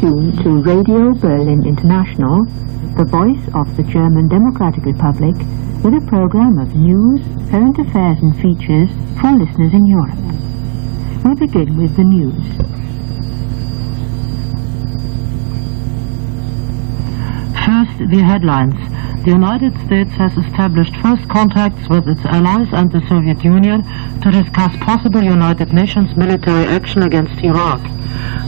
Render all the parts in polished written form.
tuned to Radio Berlin International, the voice of the German Democratic Republic, with a program of news, current affairs and features for listeners in Europe. We begin with the news. First, the headlines. The United States has established first contacts with its allies and the Soviet Union to discuss possible United Nations military action against Iraq.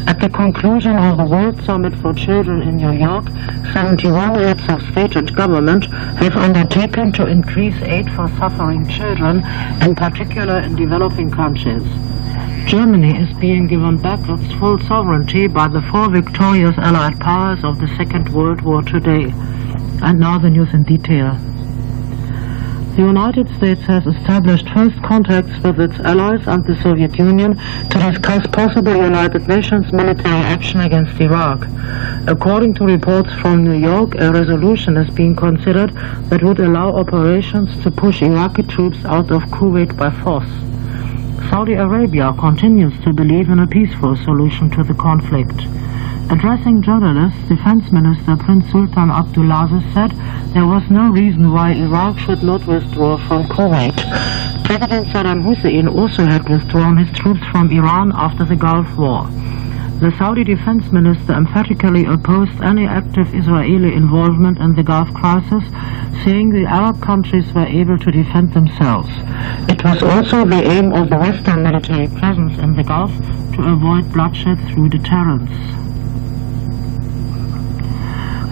At the conclusion of the World Summit for Children in New York, 71 heads of state and government have undertaken to increase aid for suffering children, in particular in developing countries. Germany is being given back its full sovereignty by the four victorious Allied powers of the Second World War today. And now the news in detail. The United States has established first contacts with its allies and the Soviet Union to discuss possible United Nations military action against Iraq. According to reports from New York, a resolution is being considered that would allow operations to push Iraqi troops out of Kuwait by force. Saudi Arabia continues to believe in a peaceful solution to the conflict. Addressing journalists, Defense Minister Prince Sultan Abdulaziz said there was no reason why Iraq should not withdraw from Kuwait. President Saddam Hussein also had withdrawn his troops from Iran after the Gulf War. The Saudi Defense Minister emphatically opposed any active Israeli involvement in the Gulf crisis, saying the Arab countries were able to defend themselves. It was also the aim of the Western military presence in the Gulf to avoid bloodshed through deterrence.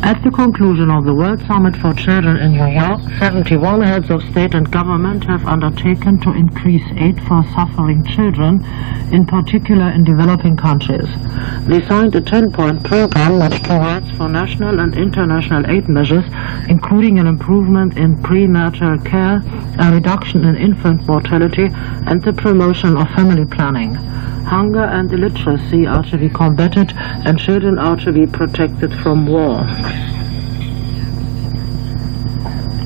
At the conclusion of the World Summit for Children in New York, 71 heads of state and government have undertaken to increase aid for suffering children, in particular in developing countries. They signed a 10-point program which provides for national and international aid measures, including an improvement in prenatal care, a reduction in infant mortality, and the promotion of family planning. Hunger and illiteracy are to be combated, and children are to be protected from war.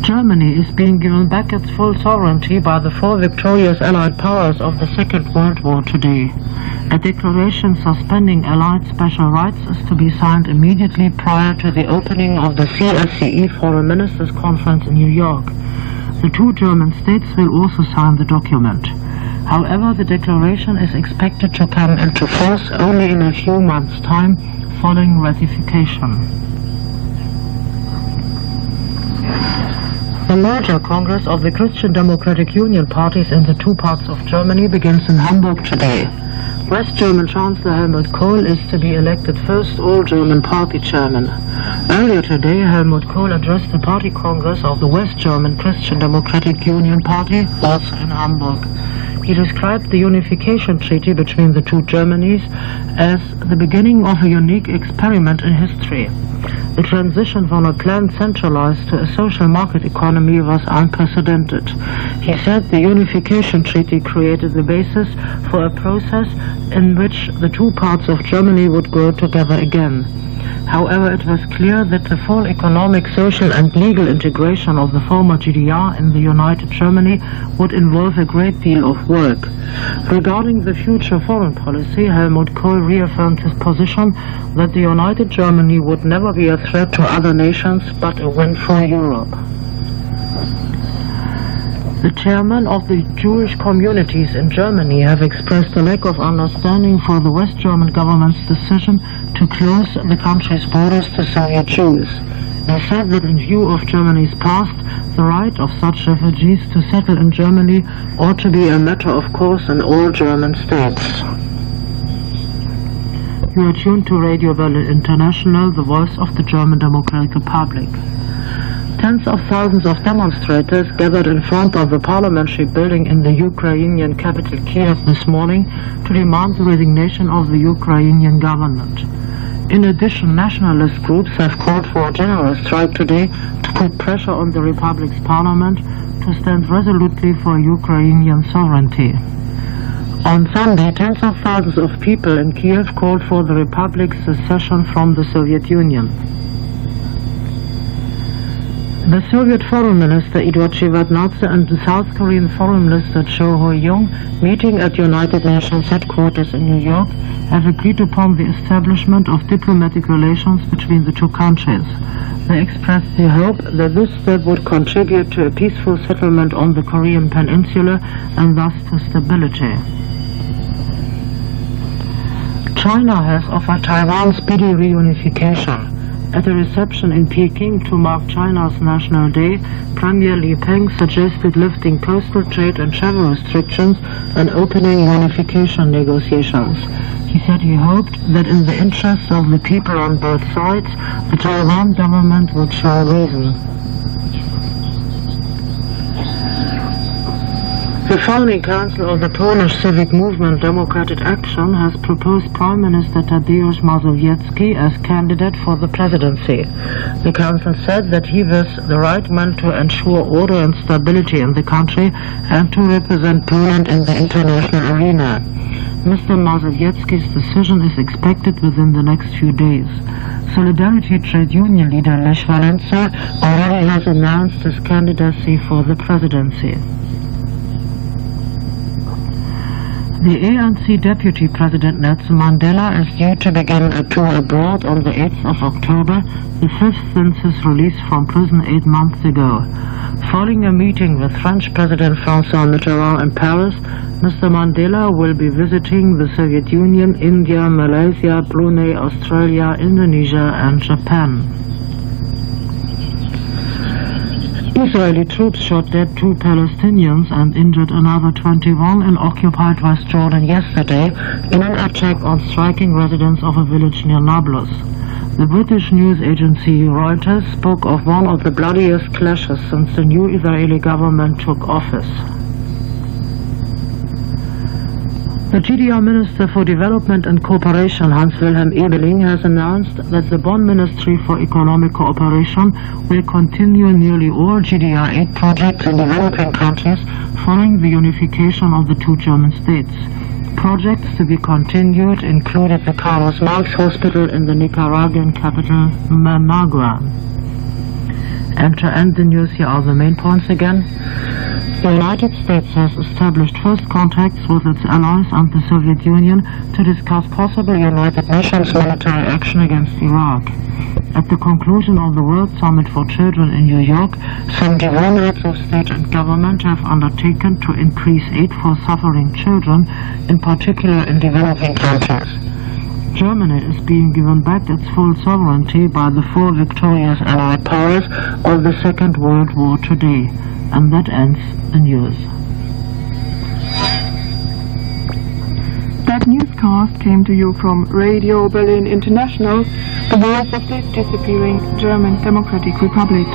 Germany is being given back its full sovereignty by the four victorious Allied powers of the Second World War today. A declaration suspending Allied special rights is to be signed immediately prior to the opening of the CSCE Foreign Ministers Conference in New York. The two German states will also sign the document. However, the declaration is expected to come into force only in a few months' time following ratification. The larger Congress of the Christian Democratic Union parties in the two parts of Germany begins in Hamburg today. West German Chancellor Helmut Kohl is to be elected first all-German party chairman. Earlier today, Helmut Kohl addressed the party Congress of the West German Christian Democratic Union Party, also in Hamburg. He described the unification treaty between the two Germanys as the beginning of a unique experiment in history. The transition from a planned centralized to a social market economy was unprecedented. He said the unification treaty created the basis for a process in which the two parts of Germany would grow together again. However, it was clear that the full economic, social and legal integration of the former GDR in the united Germany would involve a great deal of work. Regarding the future foreign policy, Helmut Kohl reaffirmed his position that the united Germany would never be a threat to other nations, but a win for Europe. The chairmen of the Jewish communities in Germany have expressed a lack of understanding for the West German government's decision to close the country's borders to Soviet Jews. They said that in view of Germany's past, the right of such refugees to settle in Germany ought to be a matter of course in all German states. You are tuned to Radio Berlin International, the voice of the German Democratic Republic. Tens of thousands of demonstrators gathered in front of the parliamentary building in the Ukrainian capital Kiev this morning to demand the resignation of the Ukrainian government. In addition, nationalist groups have called for a general strike today to put pressure on the Republic's parliament to stand resolutely for Ukrainian sovereignty. On Sunday, tens of thousands of people in Kiev called for the Republic's secession from the Soviet Union. The Soviet Foreign Minister Eduard Shevardnadze and the South Korean Foreign Minister Cho Ho-young, meeting at United Nations headquarters in New York, have agreed upon the establishment of diplomatic relations between the two countries. They expressed the hope that this step would contribute to a peaceful settlement on the Korean peninsula and thus to stability. China has offered Taiwan speedy reunification. At a reception in Peking to mark China's National Day, Premier Li Peng suggested lifting coastal trade and travel restrictions and opening unification negotiations. He said he hoped that in the interests of the people on both sides, the Taiwan government would show reason. The founding council of the Polish civic movement Democratic Action has proposed Prime Minister Tadeusz Mazowiecki as candidate for the presidency. The council said that he was the right man to ensure order and stability in the country and to represent Poland in the international arena. Mr. Mazowiecki's decision is expected within the next few days. Solidarity trade union leader Lech Walesa already has announced his candidacy for the presidency. The ANC Deputy President Nelson Mandela is due to begin a tour abroad on the 8th of October, the fifth since his release from prison 8 months ago. Following a meeting with French President François Mitterrand in Paris, Mr. Mandela will be visiting the Soviet Union, India, Malaysia, Brunei, Australia, Indonesia and Japan. Israeli troops shot dead 2 Palestinians and injured another 21 in occupied West Jordan yesterday in an attack on striking residents of a village near Nablus. The British news agency Reuters spoke of one of the bloodiest clashes since the new Israeli government took office. The GDR Minister for Development and Cooperation, Hans-Wilhelm Ebeling, has announced that the Bonn Ministry for Economic Cooperation will continue nearly all GDR aid projects in developing countries following the unification of the two German states. Projects to be continued included the Carlos Marx Hospital in the Nicaraguan capital, Managua. And to end the news, here are the main points again. The United States has established first contacts with its allies and the Soviet Union to discuss possible United Nations military action against Iraq. At the conclusion of the World Summit for Children in New York, some divine heads of state and government have undertaken to increase aid for suffering children, in particular in developing countries. Germany is being given back its full sovereignty by the 4 victorious Allied powers of the Second World War today. And that ends the news. That newscast came to you from Radio Berlin International, the voice of the disappearing German Democratic Republic.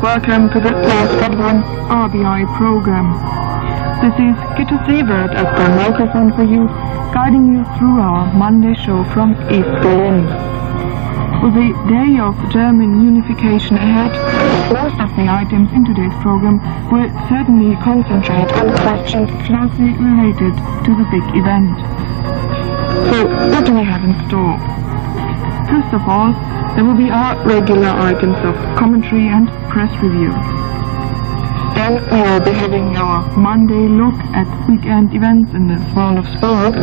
Welcome to the Squadron RBI program. This is Gitta Sievert at the microphone for you, guiding you through our Monday show from East Berlin. With the day of German unification ahead, most of the items in today's program will certainly concentrate on questions closely related to the big event. So, what do we have in store? First of all, there will be our regular items of commentary and press review. Then we will be having our Monday look at weekend events in the world of sport,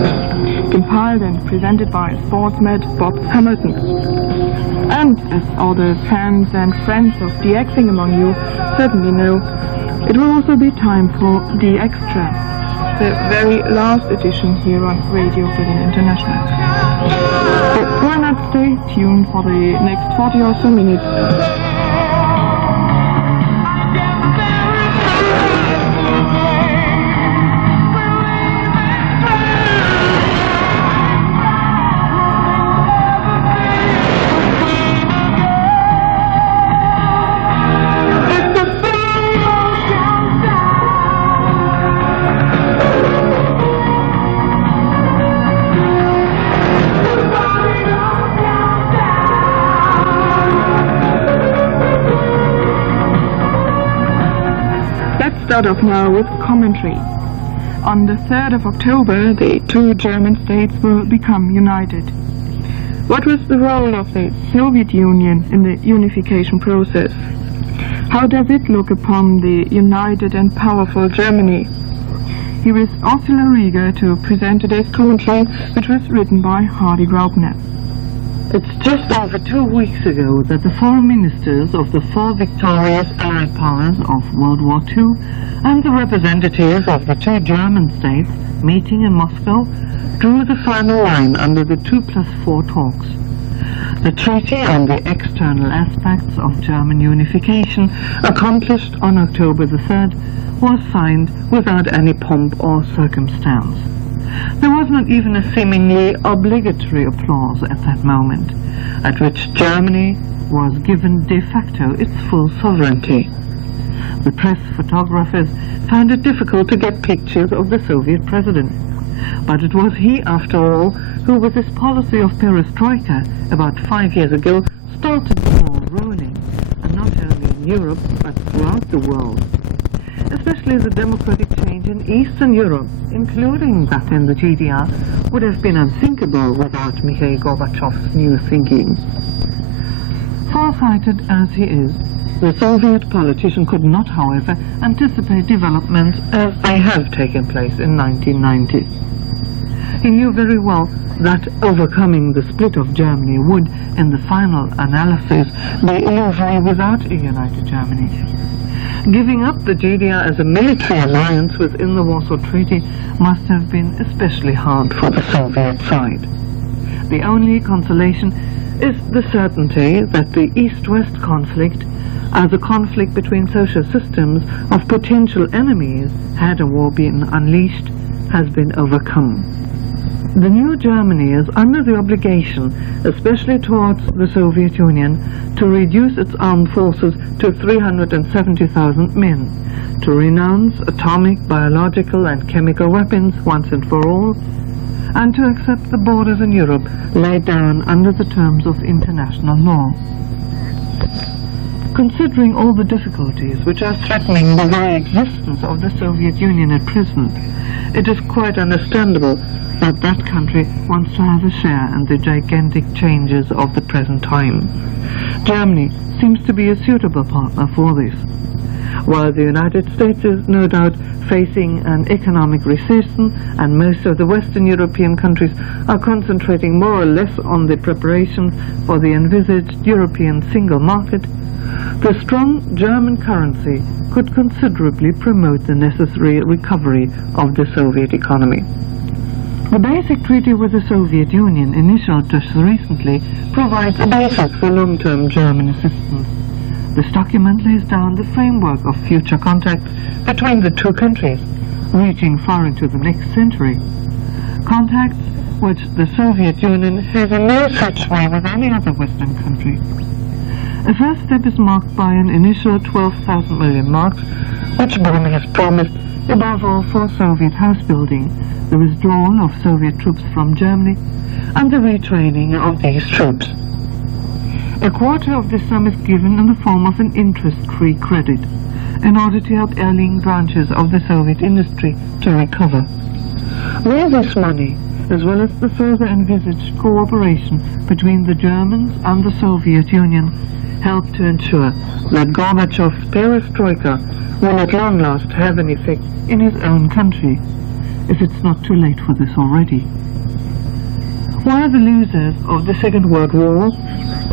compiled and presented by sportsmed Bob Hamilton. And as all the fans and friends of DXing among you certainly know, it will also be time for The Extra, the very last edition here on Radio Berlin International. So why not stay tuned for the next 40 or so minutes? start off now with commentary. On the 3rd of October, the two German states will become united. What was the role of the Soviet Union in the unification process? How does it look upon the united and powerful Germany? Here is Ursula Rieger to present today's commentary, which was written by Hardy Graupner. It's just over 2 weeks ago that the foreign ministers of the four victorious Allied powers of World War II and the representatives of the two German states meeting in Moscow drew the final line under the 2+4 talks. The treaty on the external aspects of German unification, accomplished on October the 3rd, was signed without any pomp or circumstance. There was not even a seemingly obligatory applause at that moment, at which Germany was given de facto its full sovereignty. The press photographers found it difficult to get pictures of the Soviet president, but it was he, after all, who, with his policy of perestroika about 5 years ago, started the ball rolling, and not only in Europe, but throughout the world. Especially the democratic change in Eastern Europe, including that in the GDR, would have been unthinkable without Mikhail Gorbachev's new thinking. Far-sighted as he is, the Soviet politician could not, however, anticipate developments as they have taken place in 1990. He knew very well that overcoming the split of Germany would, in the final analysis, be illusory without a united Germany. Giving up the GDR as a military alliance within the Warsaw Treaty must have been especially hard for the Soviet side. The only consolation is the certainty that the East-West conflict, as a conflict between social systems of potential enemies, had a war been unleashed, has been overcome. The new Germany is under the obligation, especially towards the Soviet Union, to reduce its armed forces to 370,000 men, to renounce atomic, biological and chemical weapons once and for all, and to accept the borders in Europe laid down under the terms of international law. Considering all the difficulties which are threatening the very existence of the Soviet Union at present, it is quite understandable that that country wants to have a share in the gigantic changes of the present time. Germany seems to be a suitable partner for this. While the United States is no doubt facing an economic recession and most of the Western European countries are concentrating more or less on the preparations for the envisaged European single market, the strong German currency could considerably promote the necessary recovery of the Soviet economy. The basic treaty with the Soviet Union, initiated just recently, provides a basis for long-term German assistance. This document lays down the framework of future contacts between the two countries, reaching far into the next century. Contacts which the Soviet Union has in no such way with any other Western country. A first step is marked by an initial 12,000 million marks, which Bonn has promised, above all for Soviet house building, the withdrawal of Soviet troops from Germany, and the retraining of these troops. A quarter of this sum is given in the form of an interest-free credit, in order to help ailing branches of the Soviet industry to recover. Will this money, as well as the further envisaged cooperation between the Germans and the Soviet Union, help to ensure that Gorbachev's perestroika will at long last have an effect in his own country, if it's not too late for this already? While the losers of the Second World War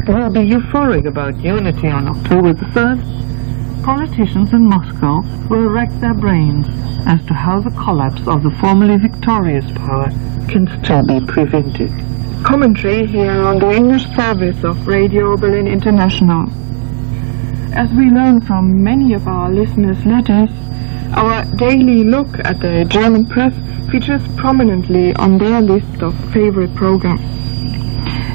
will be euphoric about unity on October the 3rd, politicians in Moscow will rack their brains as to how the collapse of the formerly victorious power can still be prevented. Commentary here on the English service of Radio Berlin International. As we learn from many of our listeners' letters, our daily look at the German press features prominently on their list of favorite programs.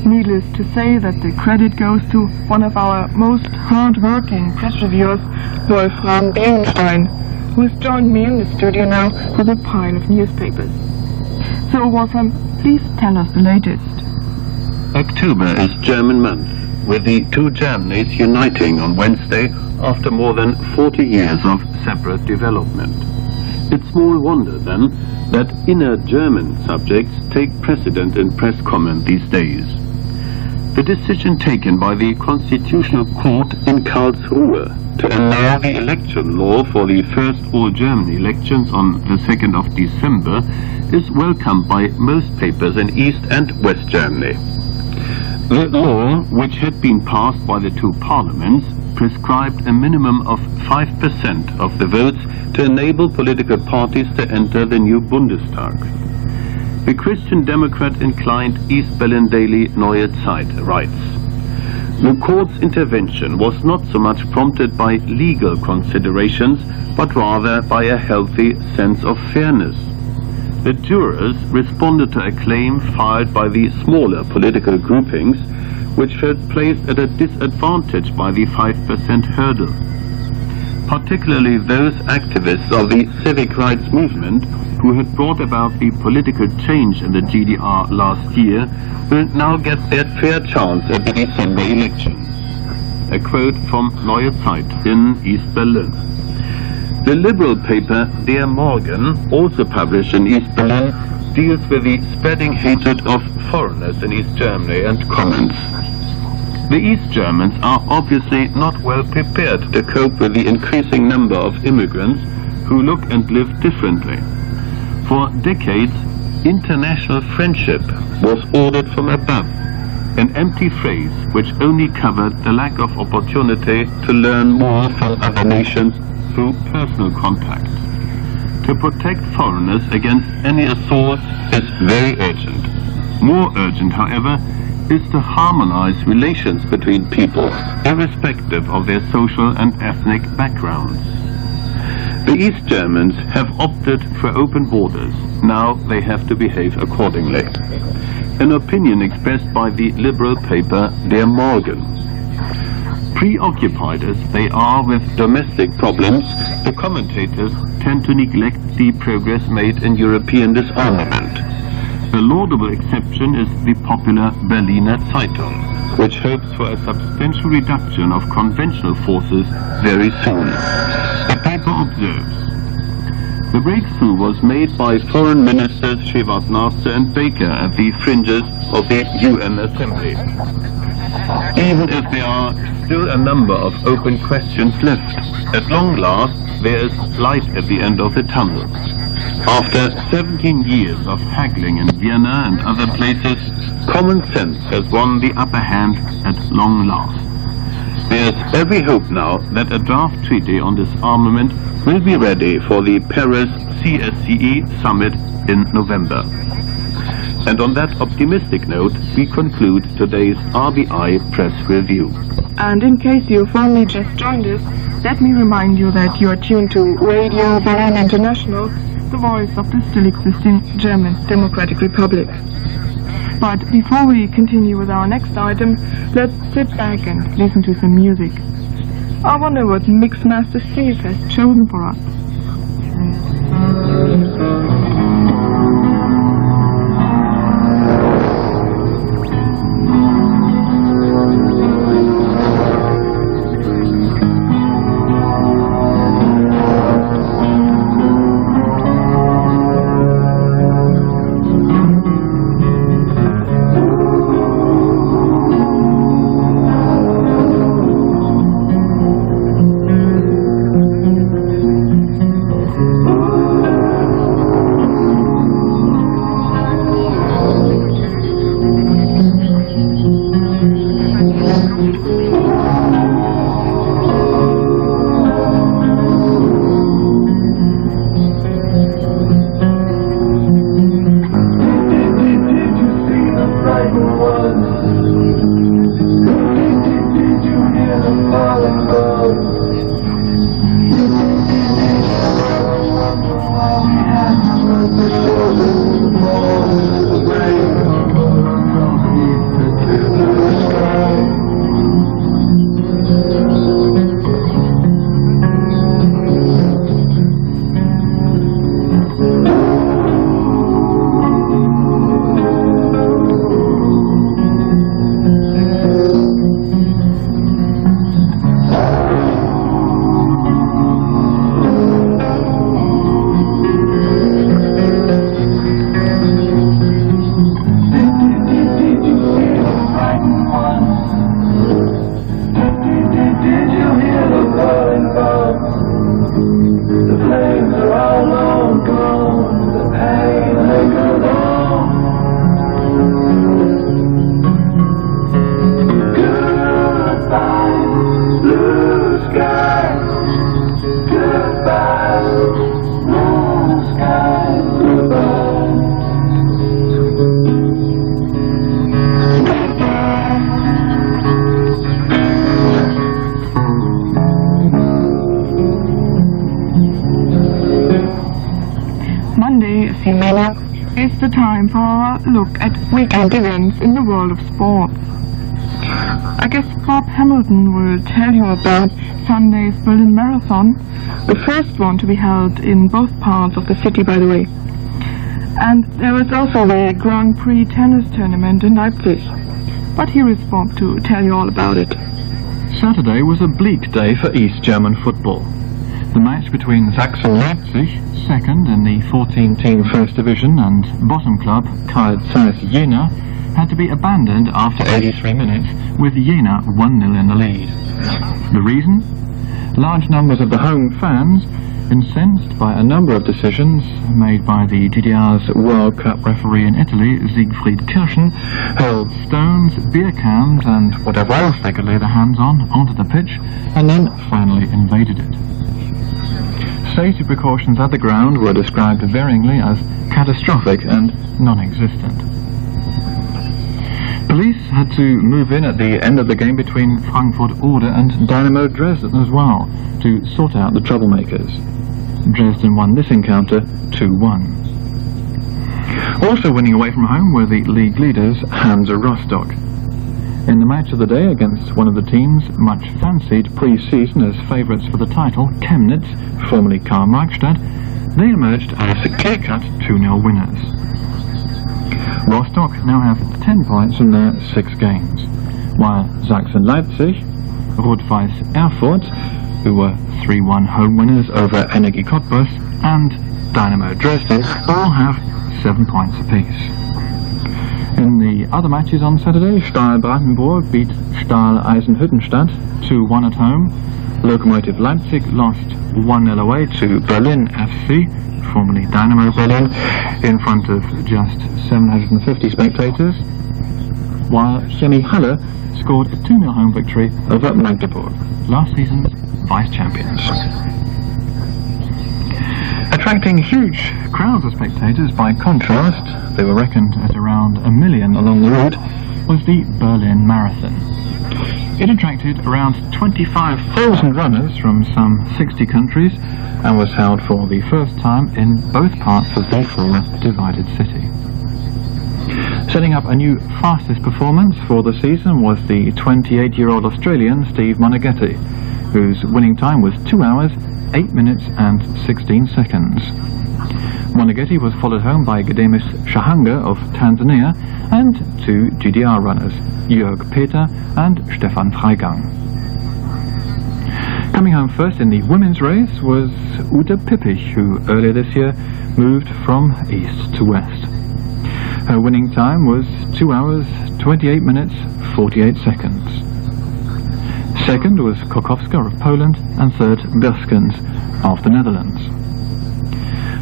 Needless to say that the credit goes to one of our most hard-working press reviewers, Wolfram Berenstein, who has joined me in the studio now with a pile of newspapers. So, Wolfram, please tell us the latest. October is German month. with the two Germanys uniting on Wednesday after more than 40 years of separate development. It's small wonder, then, that inner German subjects take precedent in press comment these days. The decision taken by the Constitutional Court in Karlsruhe to allow the election law for the first all-German elections on the 2nd of December is welcomed by most papers in East and West Germany. The law, which had been passed by the two parliaments, prescribed a minimum of 5% of the votes to enable political parties to enter the new Bundestag. The Christian Democrat inclined East Berlin daily Neue Zeit writes, "The court's intervention was not so much prompted by legal considerations, but rather by a healthy sense of fairness. The jurors responded to a claim filed by the smaller political groupings, which felt placed at a disadvantage by the 5% hurdle. Particularly those activists of the civic rights movement who had brought about the political change in the GDR last year will now get their fair chance at the December elections." A quote from Neue Zeit in East Berlin. The liberal paper Der Morgen, also published in East Berlin, deals with the spreading hatred of foreigners in East Germany and comments, "The East Germans are obviously not well prepared to cope with the increasing number of immigrants who look and live differently. For decades, international friendship was ordered from above, an empty phrase which only covered the lack of opportunity to learn more from other nations through personal contact. To protect foreigners against any assault is very urgent. More urgent, however, is to harmonize relations between people, irrespective of their social and ethnic backgrounds. The East Germans have opted for open borders. Now they have to behave accordingly." An opinion expressed by the liberal paper Der Morgen. Preoccupied as they are with domestic problems, the commentators tend to neglect the progress made in European disarmament. A laudable exception is the popular Berliner Zeitung, which hopes for a substantial reduction of conventional forces very soon. The paper observes, "The breakthrough was made by Foreign Ministers Shevardnadze and Baker at the fringes of the UN Assembly. Even if there are still a number of open questions left, at long last there is light at the end of the tunnel. After 17 years of haggling in Vienna and other places, common sense has won the upper hand at long last. There is every hope now that a draft treaty on disarmament will be ready for the Paris CSCE summit in November." And on that optimistic note, we conclude today's RBI Press Review. And in case you've only just joined us, let me remind you that you are tuned to Radio Berlin International, the voice of the still existing German Democratic Republic. But before we continue with our next item, let's sit back and listen to some music. I wonder what Mixmaster Steve has chosen for us. the time for our look at weekend events in the world of sports. I guess Bob Hamilton will tell you about Sunday's Berlin Marathon, the first one to be held in both parts of the city, by the way. And there is also the Grand Prix tennis tournament in Leipzig. But here is Bob to tell you all about it. Saturday was a bleak day for East German football. The match between Sachsen Leipzig, second in the 14-team First Division, and bottom club Carl Zeiss Jena had to be abandoned after 83 minutes, with Jena 1-0 in the lead. The reason? Large numbers of the home fans, incensed by a number of decisions made by the DDR's World Cup referee in Italy, Siegfried Kirchen, hurled stones, beer cans and whatever else they could lay their hands on onto the pitch, and then finally invaded it. Safety precautions at the ground were described varyingly as catastrophic and non-existent. Police had to move in at the end of the game between Frankfurt Oder and Dynamo Dresden as well to sort out the troublemakers. Dresden won this encounter 2-1. Also winning away from home were the league leaders Hansa Rostock. In the match of the day against one of the teams much fancied pre-season as favourites for the title, Chemnitz, formerly Karl-Marxstadt, they emerged as clear-cut 2-0 winners. Rostock now have 10 points from their 6 games, while Sachsen Leipzig, Rot-Weiß Erfurt, who were 3-1 home winners over Energie Cottbus, and Dynamo Dresden all have 7 points apiece. In the other matches on Saturday, Stahl Brandenburg beat Stahl Eisenhüttenstadt 2-1 at home. Lokomotiv Leipzig lost 1-0 away to Berlin FC, formerly Dynamo Berlin, in front of just 750 spectators, while Chemie Halle scored a 2-0 home victory over Magdeburg, last season's vice-champions. Attracting huge crowds of spectators by contrast, they were reckoned at around 1 million along the route, was the Berlin Marathon. It attracted around 25,000 runners from some 60 countries and was held for the first time in both parts of the former divided city. Setting up a new fastest performance for the season was the 28-year-old Australian Steve Monaghetti, whose winning time was 2 hours, 8 minutes and 16 seconds. Monaghetti was followed home by Gedemis Shahanga of Tanzania and 2 GDR runners, Jörg Peter and Stefan Freigang. Coming home first in the women's race was Ute Pippich, who earlier this year moved from east to west. Her winning time was 2 hours, 28 minutes, 48 seconds. Second was Kokowska of Poland, and third Birskens of the Netherlands.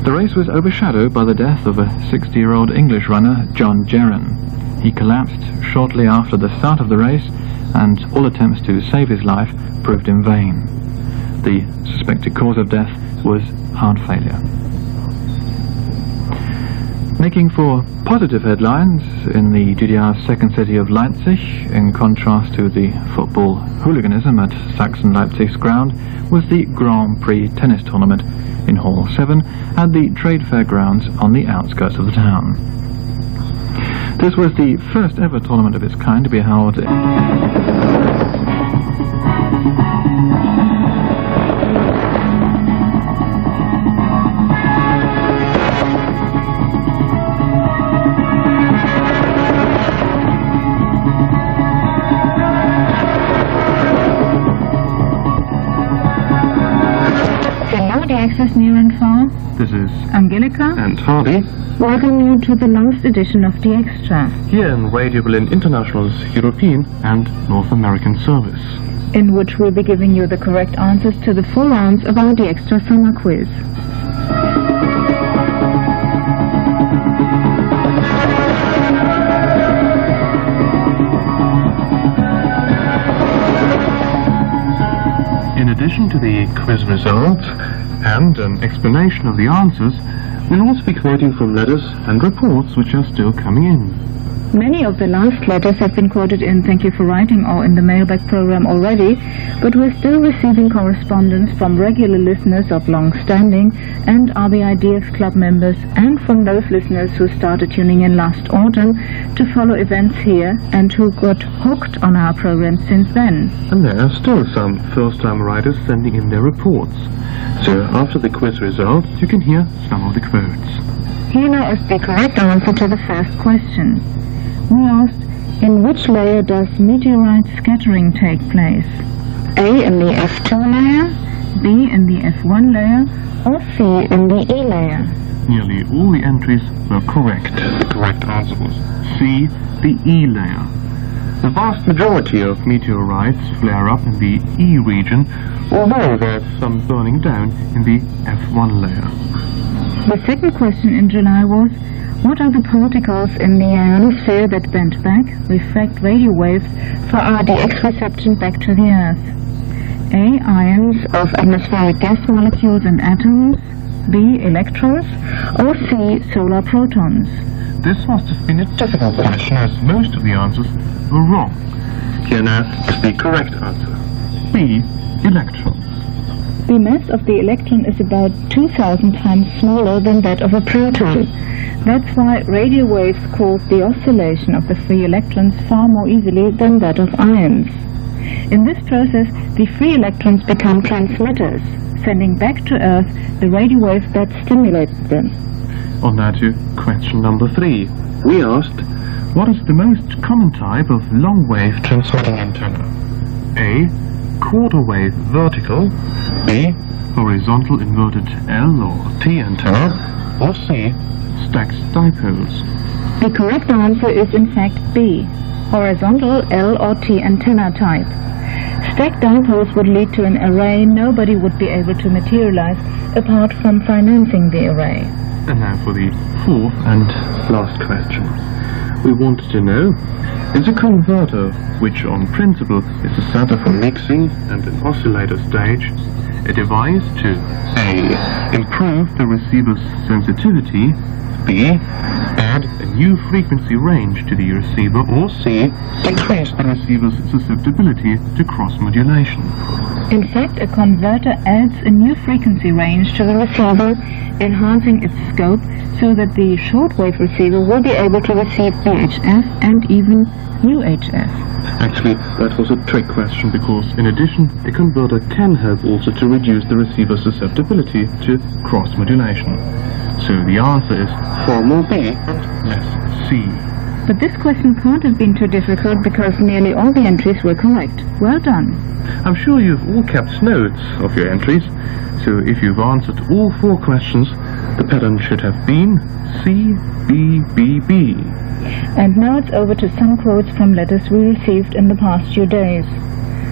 The race was overshadowed by the death of a 60-year-old English runner, John Gerron. He collapsed shortly after the start of the race, and all attempts to save his life proved in vain. The suspected cause of death was heart failure. Making for positive headlines in the GDR's second city of Leipzig, in contrast to the football hooliganism at Sachsen Leipzig's ground, was the Grand Prix tennis tournament in Hall 7 at the Trade Fair grounds on the outskirts of the town. This was the first ever tournament of its kind to be held near and far. This is Angelika and Hardy. Welcome you to the last edition of The Extra, Here in Radio Berlin International's European and North American service. in which we'll be giving you the correct answers to the 4 rounds of our The Extra summer quiz. In addition to the quiz results and an explanation of the answers, we'll also be quoting from letters and reports which are still coming in. Many of the last letters have been quoted in Thank You for Writing or in the mailbag program already, but we're still receiving correspondence from regular listeners of long standing and RBIDX Club members, and from those listeners who started tuning in last autumn to follow events here and who got hooked on our program since then. And there are still some first-time writers sending in their reports. So after the quiz results, you can hear some of the quotes. Here now is the correct answer to the first question. We asked, in which layer does meteorite scattering take place? A in the F2 layer, B in the F1 layer, or C in the E layer? Nearly all the entries were correct. The correct answer was C, the E layer. The vast majority of meteorites flare up in the E region, although there's some burning down in the F1 layer. The second question in July was, what are the particles in the ionosphere that bend back, refract radio waves for RDX reception back to the Earth? A. Ions of atmospheric gas molecules and atoms, B. Electrons, or C. Solar protons? This must have been a difficult question, as most of the answers were wrong. Here now is the correct answer. B. Electrons. The mass of the electron is about 2,000 times smaller than that of a proton. That's why radio waves cause the oscillation of the free electrons far more easily than that of ions. In this process, the free electrons become transmitters, sending back to Earth the radio waves that stimulated them. On now to question number 3. We asked, what is the most common type of long-wave transmitting antenna? A. Quarter wave vertical, B. Horizontal inverted L or T antenna, or C. Stacked dipoles. The correct answer is in fact B, horizontal L or T antenna type. Stacked dipoles would lead to an array nobody would be able to materialize apart from financing the array. And now for the fourth and last question. We wanted to know, is a converter, which on principle is a center for mixing and an oscillator stage, a device to A. Improve the receiver's sensitivity, B. Add a new frequency range to the receiver, or C. Increase the receiver's susceptibility to cross-modulation? In fact, a converter adds a new frequency range to the receiver, enhancing its scope so that the shortwave receiver will be able to receive VHF and even UHF. Actually, that was a trick question, because in addition, a converter can help also to reduce the receiver's susceptibility to cross-modulation. So the answer is far more B and less C. But this question can't have been too difficult because nearly all the entries were correct. Well done. I'm sure you've all kept notes of your entries, so if you've answered all 4 questions, the pattern should have been C, B, B, B. And now it's over to some quotes from letters we received in the past few days.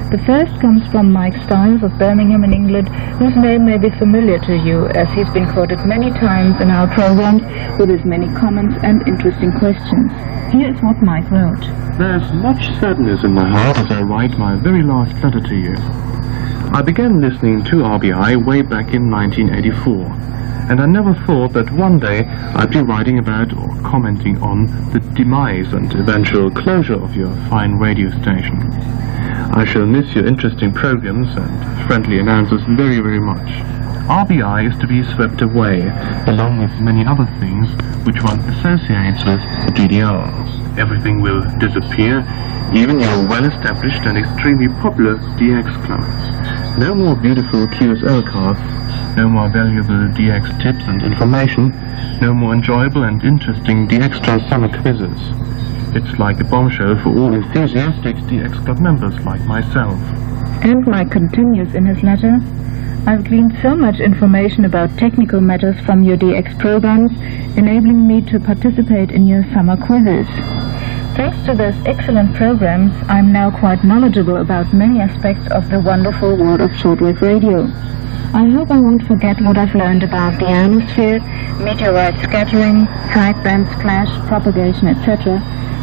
The first comes from Mike Stiles of Birmingham in England, whose name may be familiar to you, as he's been quoted many times in our programs with his many comments and interesting questions. Here is what Mike wrote. There's much sadness in my heart as I write my very last letter to you. I began listening to RBI way back in 1984, and I never thought that one day I'd be writing about or commenting on the demise and eventual closure of your fine radio station. I shall miss your interesting programs and friendly announcers very, very much. RBI is to be swept away, along with many other things which one associates with GDRs. Everything will disappear, even your well-established and extremely popular DX clubs. No more beautiful QSL cards, no more valuable DX tips and information, no more enjoyable and interesting DXtra summer quizzes. It's like a bombshell for all enthusiastic DX Club members like myself. And Mike continues in his letter, I've gleaned so much information about technical matters from your DX programs, enabling me to participate in your summer quizzes. Thanks to those excellent programs, I'm now quite knowledgeable about many aspects of the wonderful world of shortwave radio. I hope I won't forget what I've learned about the ionosphere, meteorite scattering, sideband splash, propagation, etc.,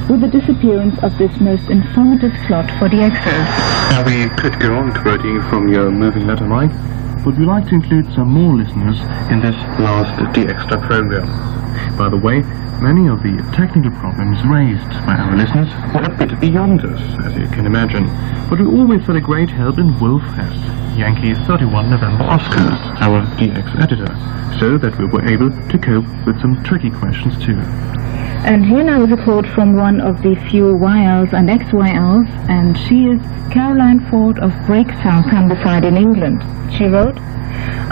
with the disappearance of this most informative slot for DXers. Now we could go on quoting from your moving letter, Mike, but we'd like to include some more listeners in this last DXtra program. By the way, many of the technical problems raised by our listeners were a bit beyond us, as you can imagine, but we always had a great help in Wolfhest, Yankee 31 November Oscar, our DX editor, so that we were able to cope with some tricky questions too. And here now is a quote from one of the few YLs and XYLs, and she is Caroline Ford of Breaktown, Cumberside in England. She wrote,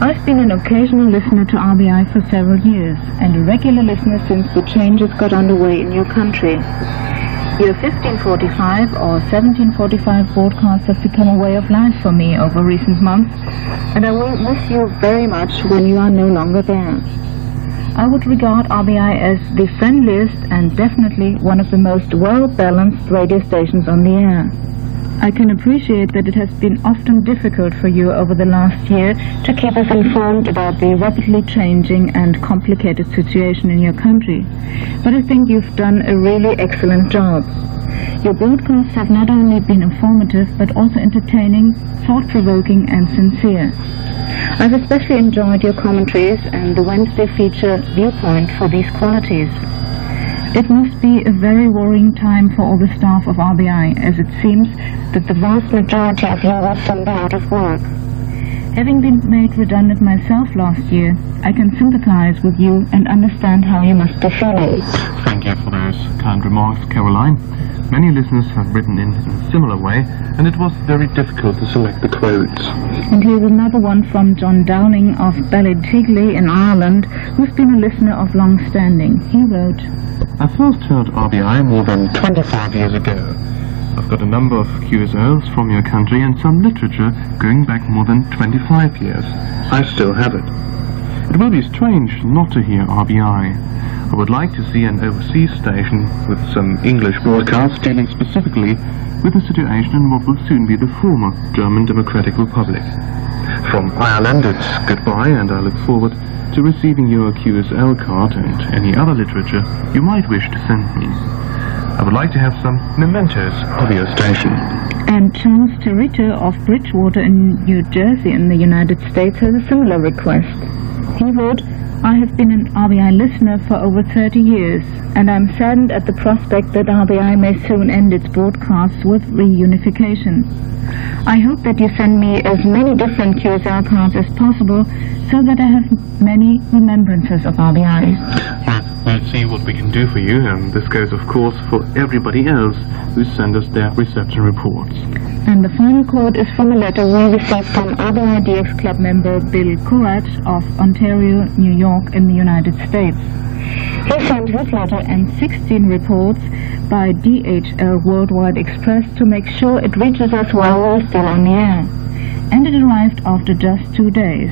I've been an occasional listener to RBI for several years, and a regular listener since the changes got underway in your country. Your 1545 or 1745 broadcasts have become a way of life for me over recent months, and I will miss you very much when you are no longer there. I would regard RBI as the friendliest and definitely one of the most well-balanced radio stations on the air. I can appreciate that it has been often difficult for you over the last year to keep us informed about the rapidly changing and complicated situation in your country, but I think you've done a really excellent job. Your broadcasts have not only been informative but also entertaining, thought-provoking and sincere. I've especially enjoyed your commentaries and the Wednesday feature Viewpoint for these qualities. It must be a very worrying time for all the staff of RBI, as it seems that the vast majority of you will soon be out of work. Having been made redundant myself last year, I can sympathize with you and understand how you must be feeling. Thank you for those kind remarks, Caroline. Many listeners have written in a similar way, and it was very difficult to select the quotes. And here's another one from John Downing of Ballytigley in Ireland, who's been a listener of long standing. He wrote, I first heard RBI more than 25 years ago. I've got a number of QSLs from your country and some literature going back more than 25 years. I still have it. It will be strange not to hear RBI. I would like to see an overseas station with some English broadcasts dealing specifically with the situation in what will soon be the former German Democratic Republic. From Ireland, it's goodbye, and I look forward to receiving your QSL card and any other literature you might wish to send me. I would like to have some mementos of your station. And Charles Territo of Bridgewater in New Jersey in the United States has a similar request. He wrote, I have been an RBI listener for over 30 years, and I'm saddened at the prospect that RBI may soon end its broadcasts with reunification. I hope that you send me as many different QSL cards as possible so that I have many remembrances of RBI. We'll see what we can do for you, and this goes, of course, for everybody else who send us their reception reports. And the final quote is from a letter we received from RBI DX Club member Bill Courage of Ontario, New York in the United States. He sent his letter and 16 reports by DHL Worldwide Express to make sure it reaches us while we're still on the air. And it arrived after just 2 days.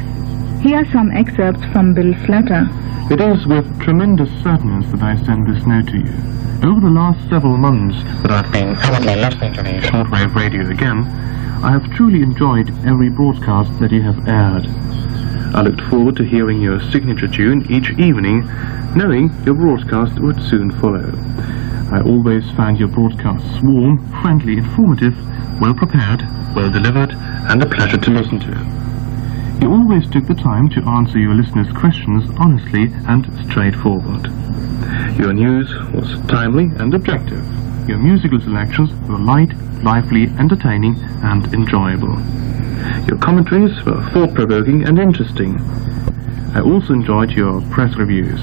Here are some excerpts from Bill's letter. It is with tremendous sadness that I send this note to you. Over the last several months that I've been avidly listening to the shortwave radio again, I have truly enjoyed every broadcast that you have aired. I looked forward to hearing your signature tune each evening, knowing your broadcast would soon follow. I always found your broadcasts warm, friendly, informative, well prepared, well delivered, and a pleasure to listen to. You always took the time to answer your listeners' questions honestly and straightforward. Your news was timely and objective. Your musical selections were light, lively, entertaining, and enjoyable. Your commentaries were thought-provoking and interesting. I also enjoyed your press reviews.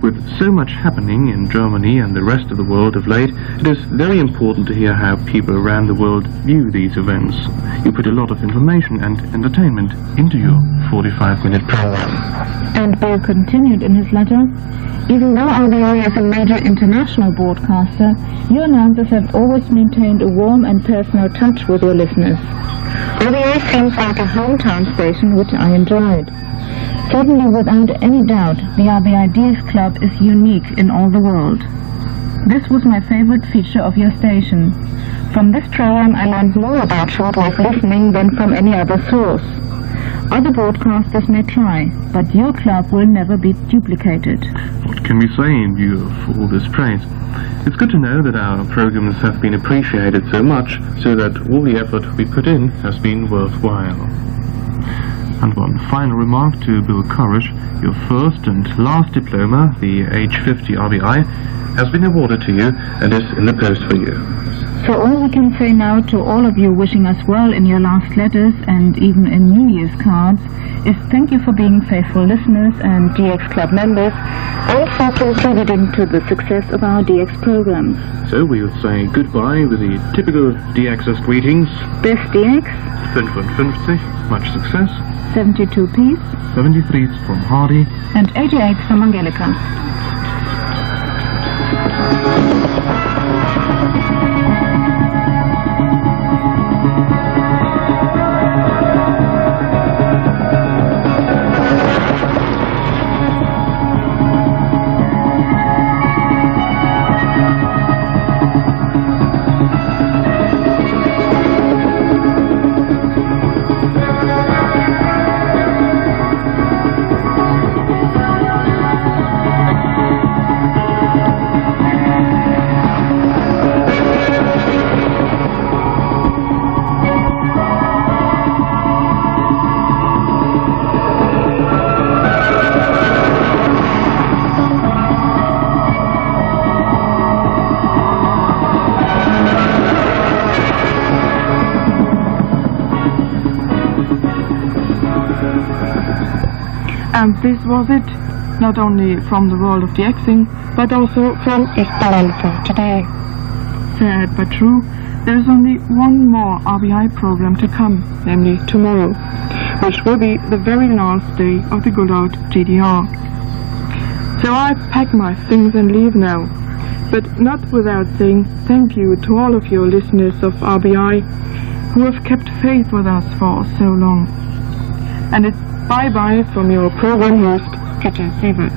With so much happening in Germany and the rest of the world of late, it is very important to hear how people around the world view these events. You put a lot of information and entertainment into your 45-minute program. And Bill continued in his letter, even though RBI is a major international broadcaster, your announcers have always maintained a warm and personal touch with your listeners. RBI seems like a hometown station, which I enjoyed. Certainly, without any doubt, the RBI DX Club is unique in all the world. This was my favorite feature of your station. From this program, I learned more about shortwave listening than from any other source. Other broadcasters may try, but your club will never be duplicated. What can we say in view of all this praise? It's good to know that our programs have been appreciated so much, so that all the effort we put in has been worthwhile. And one final remark to Bill Courage, your first and last diploma, the age 50 RBI, has been awarded to you and is in the post for you. So all we can say now to all of you wishing us well in your last letters and even in New Year's cards is thank you for being faithful listeners and DX Club members and for contributing to the success of our DX programs. So we'll say goodbye with the typical DX's greetings. Best DX, 55, much success. 72 peace, 73 from Hardy, and 88 from Angelica. And this was it, not only from the world of DXing, but also from Istanbul for today. Sad but true, there is only one more RBI program to come, namely tomorrow, which will be the very last day of the good old GDR. So I pack my things and leave now, but not without saying thank you to all of your listeners of RBI who have kept faith with us for so long. And it's bye-bye from your program host, Katja Sievert.